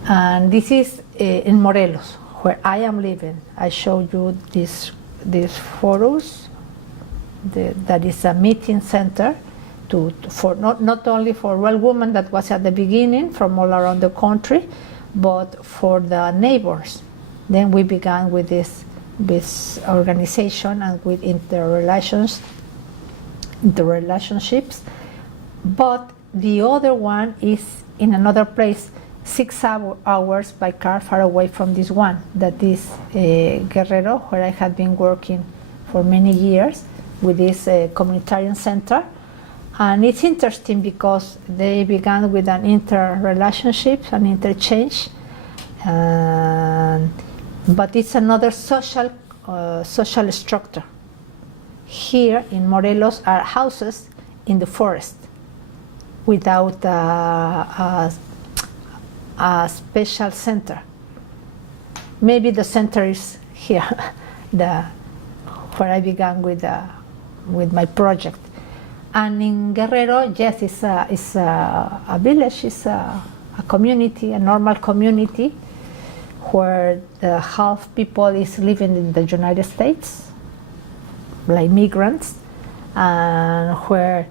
And this is in Morelos, where I am living. I showed you these photos. That is a meeting center for not only for rural women that was at the beginning from all around the country, but for the neighbors. Then we began with this organization and with interrelationships. But the other one is in another place, 6 hours by car far away from this one, that is Guerrero, where I have been working for many years with this communitarian center. And it's interesting because they began with an interrelationship, an interchange, but it's another social structure. here in Morelos are houses in the forest without a special center. Maybe the center is here, where I began with my project. And in Guerrero, yes, it's a village, it's a community, a normal community, where the half people is living in the United States, like migrants, and where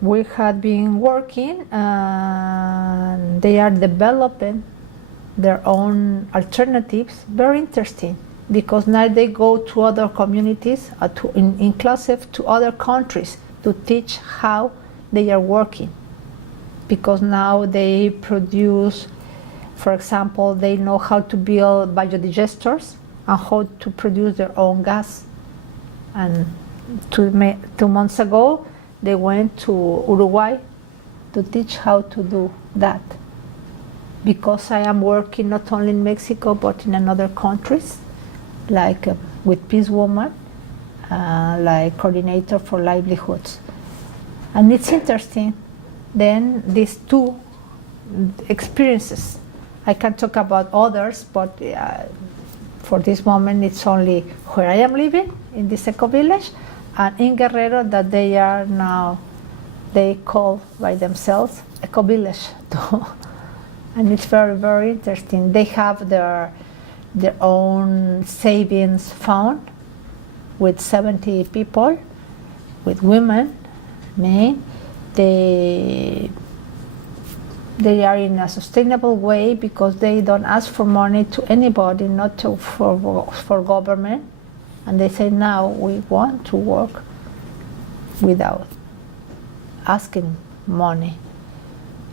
we had been working, and they are developing their own alternatives. Very interesting, because now they go to other communities, in classes to other countries to teach how they are working. Because now they produce, for example, they know how to build biodigesters and how to produce their own gas. And 2 months ago, they went to Uruguay to teach how to do that. Because I am working not only in Mexico, but in other countries, like with PeaceWomen, like coordinator for livelihoods. And it's interesting. Then these two experiences, I can talk about others, but for this moment it's only where I am living, in this eco-village, and in Guerrero that they are now, they call by themselves eco-village too. And it's very, very interesting. They have their own savings fund with 70 people, with women, men. They are in a sustainable way because they don't ask for money to anybody, not for government. And they say, now we want to work without asking money.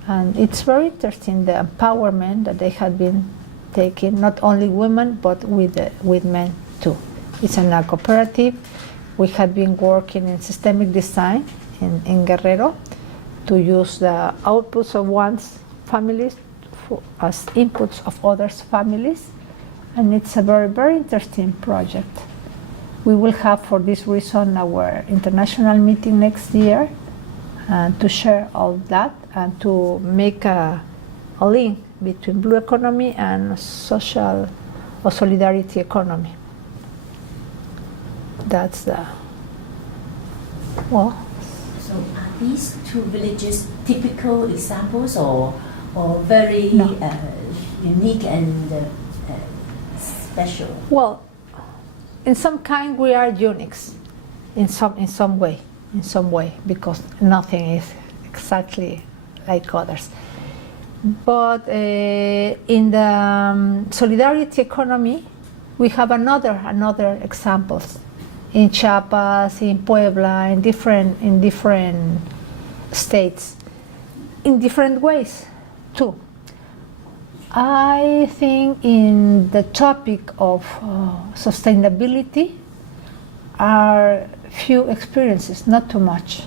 And it's very interesting, the empowerment that they have been taking, not only women, but with men too. It's a cooperative. We have been working in systemic design in Guerrero to use the outputs of one's families as inputs of others' families. And it's a very, very interesting project. We will have, for this reason, our international meeting next year to share all that and to make a link between blue economy and social or solidarity economy. That's the, well. So are these two villages typical examples or very unique and special? Well, in some kind we are unique, in some way, because nothing is exactly like others. But in the solidarity economy, we have another examples in Chiapas, in Puebla, in different states, in different ways too. I think in the topic of sustainability are few experiences, not too much.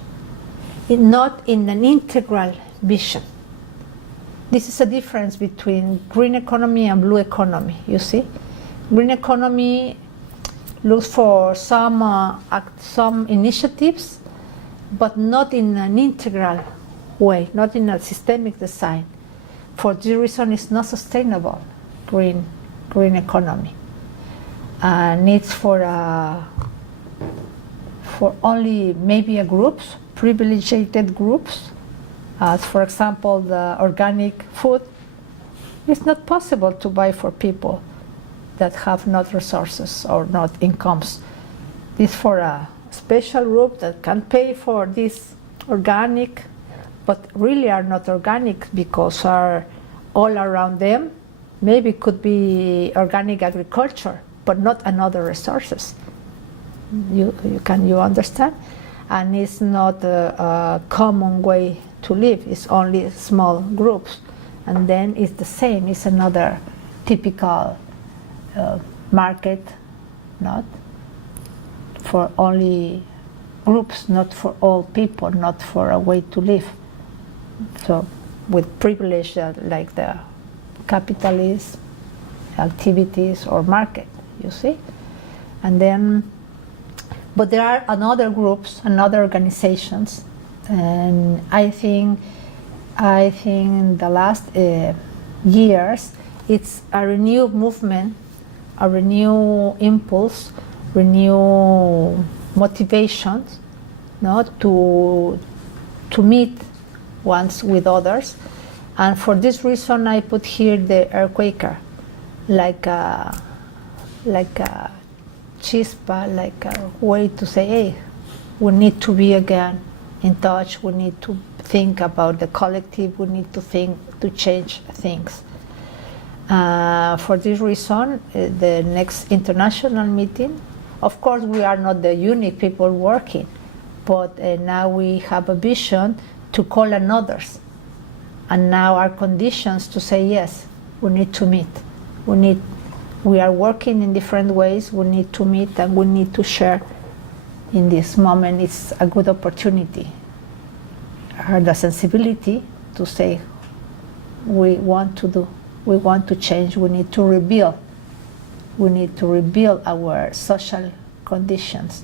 Not in an integral vision. This is a difference between green economy and blue economy, you see. Green economy looks for some initiatives, but not in an integral way, not in a systemic design. For this reason, it's not sustainable, green economy. And it's for only maybe groups, privileged groups, as for example the organic food. It's not possible to buy for people that have not resources or not incomes. This for a special group that can pay for this organic, but really are not organic because are all around them. Maybe it could be organic agriculture, but not another resources. You understand? And it's not a common way to live. It's only small groups, and then it's the same. It's another typical market, not for only groups, not for all people, not for a way to live. So with privilege like the capitalist activities or market, you see. And then But there are another groups and other organizations, and I think in the last years it's a renewed movement, a renewed impulse, renewed motivation, no, to meet once with others. And for this reason I put here the earthquaker, like a chispa, like a way to say, hey, we need to be again in touch, we need to think about the collective, we need to think to change things. For this reason, the next international meeting, of course we are not the unique people working, but now we have a vision to call on others. And now our conditions to say, yes, we need to meet. We are working in different ways, we need to meet and we need to share in this moment. It's a good opportunity. The sensibility to say, we want to change, we need to rebuild. We need to rebuild our social conditions.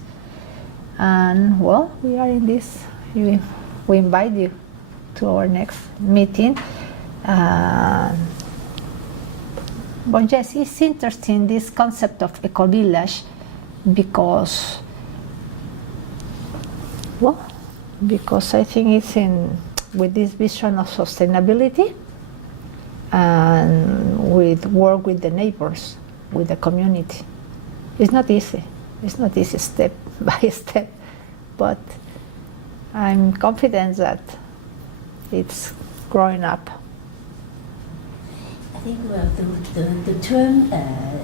And well, we are in this. We invite you to our next meeting. But yes, it's interesting, this concept of eco-village, because I think it's with this vision of sustainability and with work with the neighbors, with the community. It's not easy. It's not easy step by step, but I'm confident that it's growing up. I think the term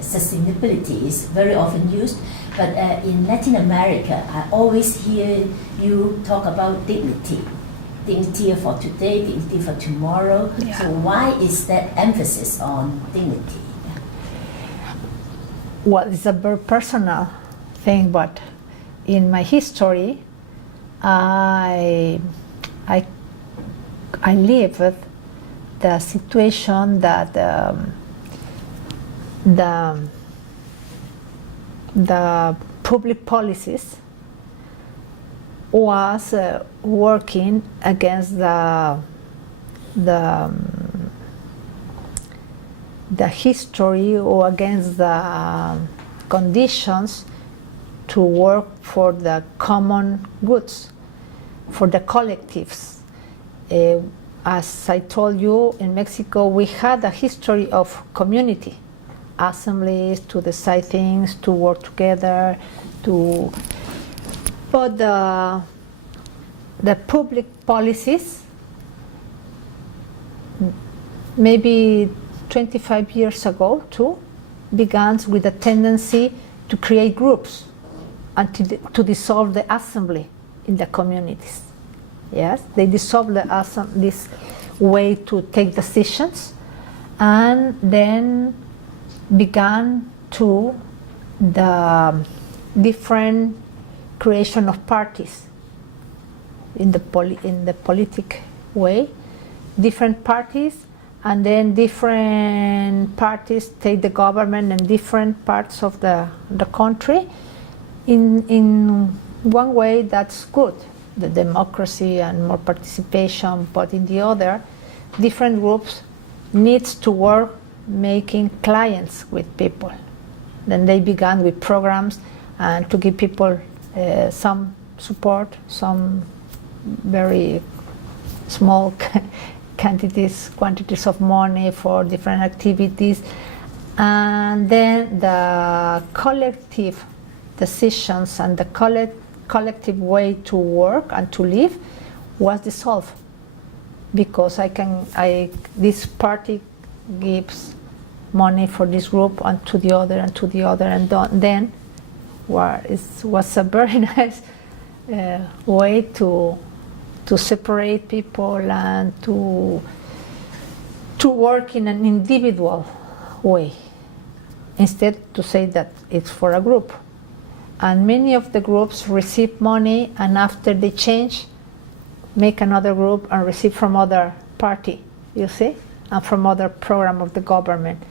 sustainability is very often used, but in Latin America, I always hear you talk about dignity for today, dignity for tomorrow. Yeah. So why is that emphasis on dignity? Well, it's a very personal thing, but in my history, I lived the situation that the public policies was working against the history or against the conditions to work for the common goods, for the collectives. As I told you, in Mexico we had a history of community assemblies to decide things, to work together, but the public policies, maybe 25 years ago too, began with a tendency to create groups and to dissolve the assembly in the communities. Yes, they dissolved this way to take decisions, and then began to the different creation of parties in the politic way, different parties, and then different parties take the government in different parts of the country. In one way, that's good, the democracy and more participation, but in the other, different groups needs to work making clients with people. Then they began with programs and to give people some support, some very small quantities of money for different activities, and then the collective decisions and the collective way to work and to live was dissolved, because this party gives money for this group and to the other and to the other, and then it was a very nice way to separate people and to work in an individual way, instead to say that it's for a group. And many of the groups receive money, and after they change, make another group and receive from other party, you see, and from other program of the government.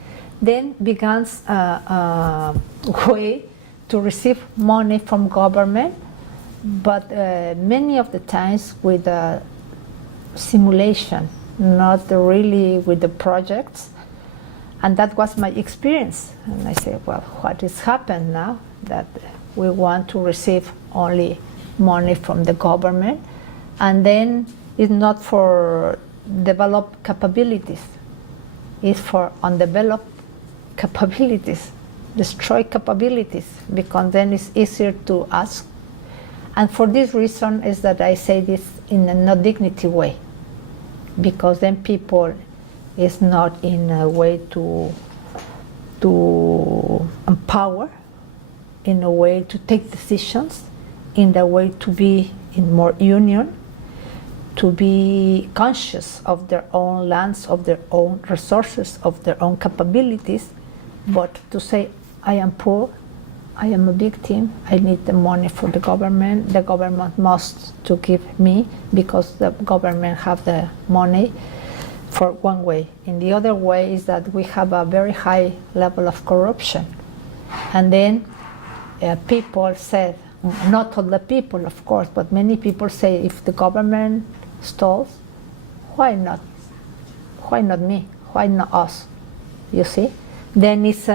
Then begins a way to receive money from government, but many of the times with a simulation, not really with the projects. And that was my experience. And I said, well, what has happened now that we want to receive only money from the government, and then it's not for develop capabilities, it's for undeveloped capabilities, destroy capabilities, because then it's easier to ask. And for this reason is that I say this in a no dignity way, because then people is not in a way to empower, in a way to take decisions, in the way to be in more union, to be conscious of their own lands, of their own resources, of their own capabilities, but to say, I am poor, I am a victim, I need the money for the government must to give me, because the government have the money, for one way. In the other way is that we have a very high level of corruption. And then people said, not all the people of course, but many people say, if the government stalls, why not? Why not me? Why not us? You see? Then it's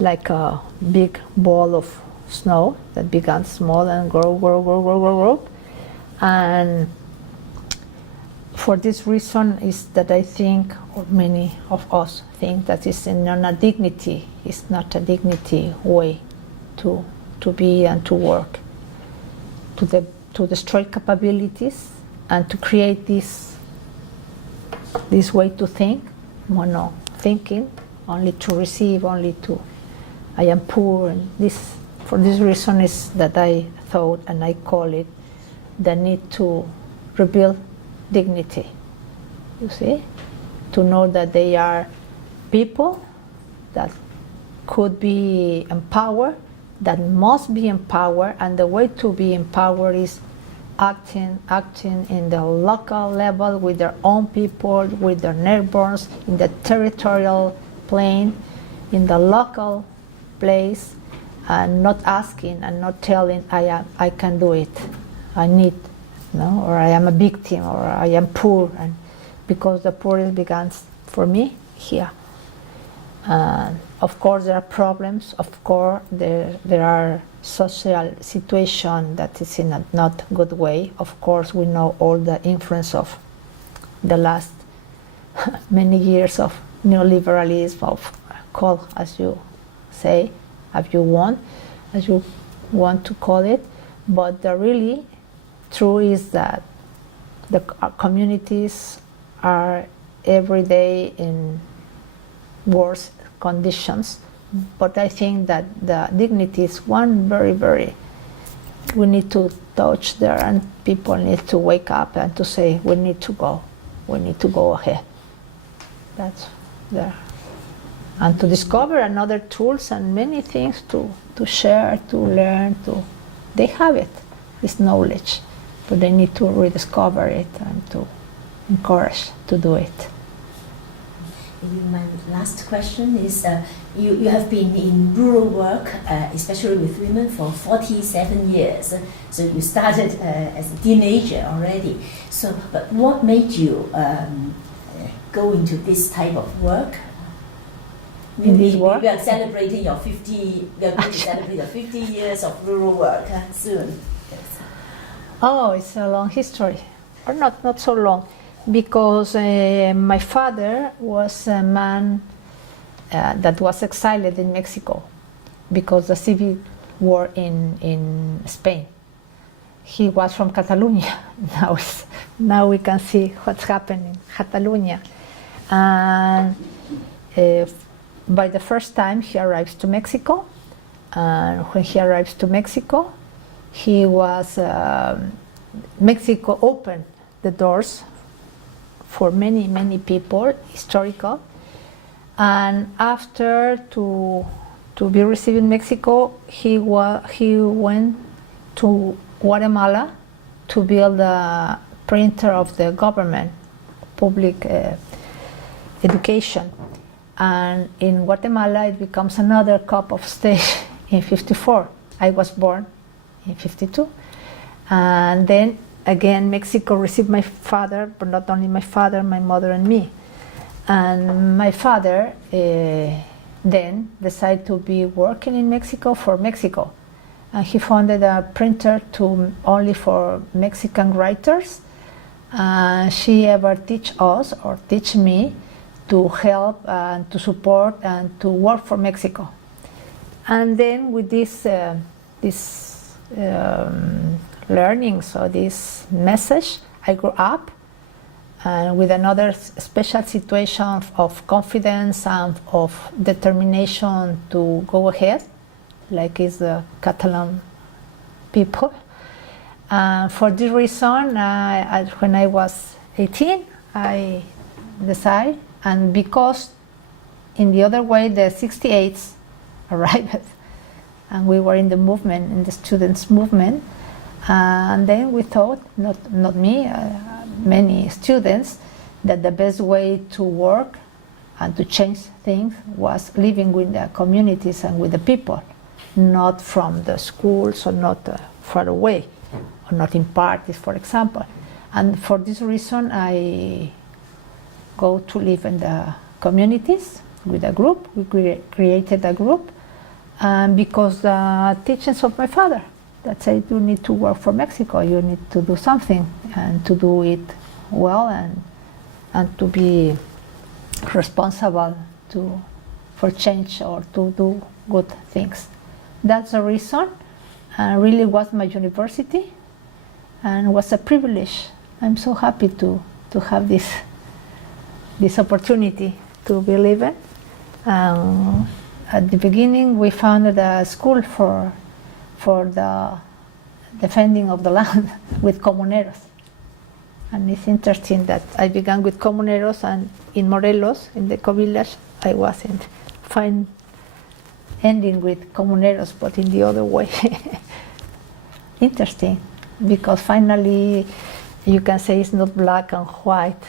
like a big ball of snow that began small and grow. And for this reason is that I think, or many of us think, that it's not a dignity, it's not a dignity way to be and to work, to destroy capabilities and to create this way to think, mono thinking, only to receive, only to, I am poor, and this, for this reason is that I thought, and I call it, the need to rebuild dignity, you see, to know that they are people that could be empowered, that must be empowered, and the way to be empowered is acting in the local level with their own people, with their neighbors, in the territorial plane, in the local place, and not asking and not telling, I can do it, I need, no, or I am a victim, or I am poor, and because the poorest begins for me here. Of course there are problems, of course there are social situation that is in a not good way. Of course we know all the influence of the last many years of neoliberalism, of call as you say, as you want to call it, but the really true is that the communities are every day in worse conditions, but I think that the dignity is one very, we need to touch there, and people need to wake up and to say, we need to go ahead. That's there. And to discover another tools and many things to share, to learn, they have it, it's knowledge, but they need to rediscover it and to encourage to do it. My last question is, you have been in rural work, especially with women, for 47 years. So you started as a teenager already. So, but what made you go into this type of work? In this work? We are celebrating your 50. We are going to celebrate your 50 years of rural work soon. Yes. Oh, it's a long history, or not so long. Because my father was a man that was exiled in Mexico because the civil war in Spain. He was from Catalonia. Now we can see what's happening in Catalonia. And by the first time he arrives to Mexico, and when he arrives to Mexico, he was Mexico opened the doors for many people, historical, and after to be received in Mexico, he went to Guatemala to build a printer of the government, public education, And in Guatemala, it becomes another cup of stage in 54. I was born in 52. And then again, Mexico received my father, but not only my father, my mother and me. And my father then decided to be working in Mexico for Mexico. And he founded a printer only for Mexican writers. She ever teach us or teach me to help and to support and to work for Mexico. And then with this learning, so this message, I grew up with another special situation of confidence and of determination to go ahead, like is the Catalan people. For this reason, when I was 18, I decided, and because in the other way, the 68s arrived, and we were in the movement, in the students' movement, and then we thought, not me, many students, that the best way to work and to change things was living with the communities and with the people, not from the schools or not far away, or not in parties, for example. And for this reason, I go to live in the communities with a group. We created a group, because the teachings of my father, that said, you need to work for Mexico, you need to do something, and to do it well, and to be responsible for change or to do good things. That's the reason. Really was my university, and was a privilege. I'm so happy to have this opportunity to be living. At the beginning, we founded a school for the defending of the land with comuneros. And it's interesting that I began with comuneros, and in Morelos, in the co-village, I wasn't fine ending with comuneros, but in the other way. Interesting, because finally you can say it's not black and white.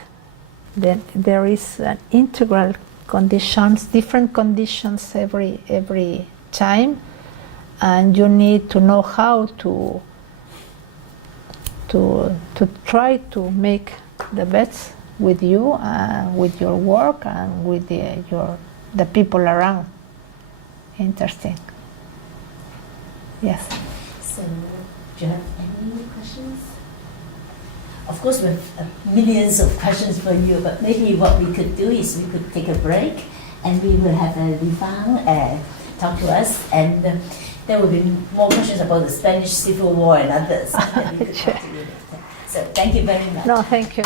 Then there is an integral conditions, different conditions every time, and you need to know how to try to make the best with you, with your work, and with the people around. Interesting. Yes. So, do you have any questions? Of course, we have millions of questions for you, but maybe what we could do is we could take a break, and we will have Li Fang talk to us, and there will be more questions about the Spanish Civil War and others. That we could talk to you later. So, thank you very much. No, thank you.